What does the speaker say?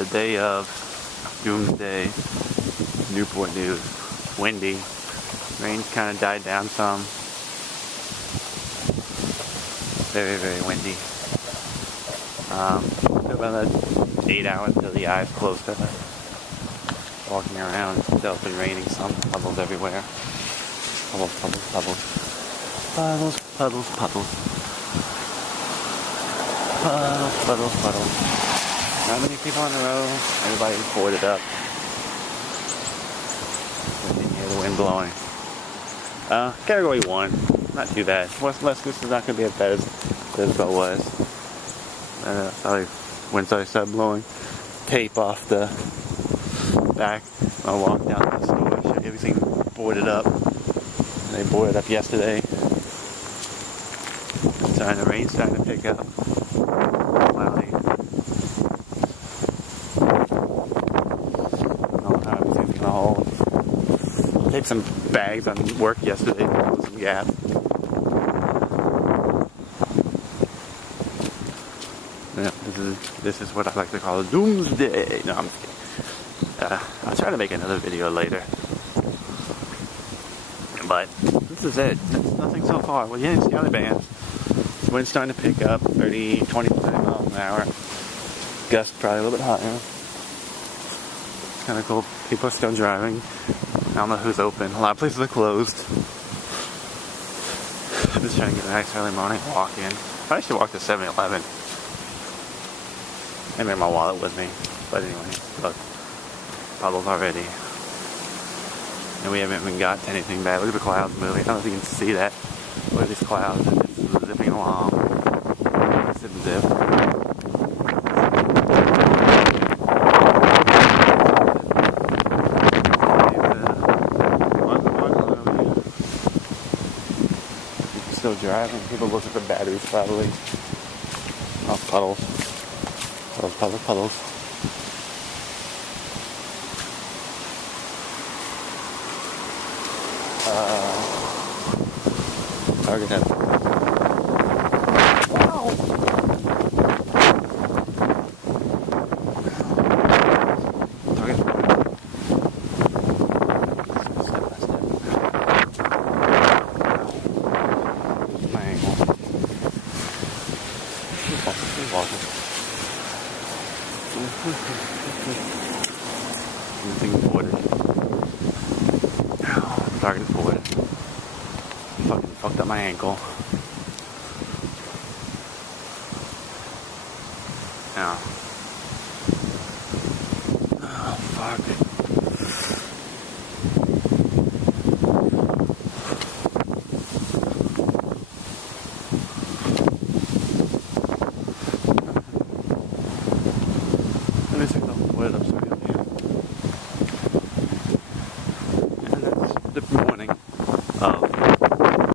the day of Doomsday, Newport News. Windy. Rain's kind of died down some. Very, very windy. About 8 hours till the eyes closed to walking around. Still been raining some. Puddles everywhere. Puddles, puddles, puddles. Puddles, puddles, puddles. Puddles, puddles, puddles. Not many people on the road. Everybody's boarded up. You can hear the wind blowing. Category 1. Not too bad. West Coast is not going to be as bad as Lisbon was. Wind started blowing. Tape off the back. I walked down to the store. Everything boarded up. And they boarded up yesterday. The rain's starting to pick up. Cloudy. I don't know how everything's going to hold. Take some bags on work yesterday to fill some gas. Yeah, this is what I like to call a doomsday. No, I'm just kidding. I'll try to make another video later. But this is it. That's nothing so far. Well, yeah, it's the other band. The wind's starting to pick up, 30, 20, 30 miles an hour. Gust probably a little bit higher. Kind of cool. People are still driving. I don't know who's open. A lot of places are closed. I'm just trying to get a nice early morning walk in. I should walk to 7-Eleven. I made my wallet with me. But anyway, look. Puddles already. And we haven't even got to anything bad. Look at the clouds moving. I don't know if you can see that. Look at these clouds. They're just zipping along. Zip, zip. Still driving. People looking for batteries probably. Oh, puddles. Puddles, puddles, puddles. Target head. Wow! Target. Step by step. My ankle. Keep walking. Everything boarded. Target boarded. Fucking fucked up my ankle. Now. Oh, fuck. Let me take the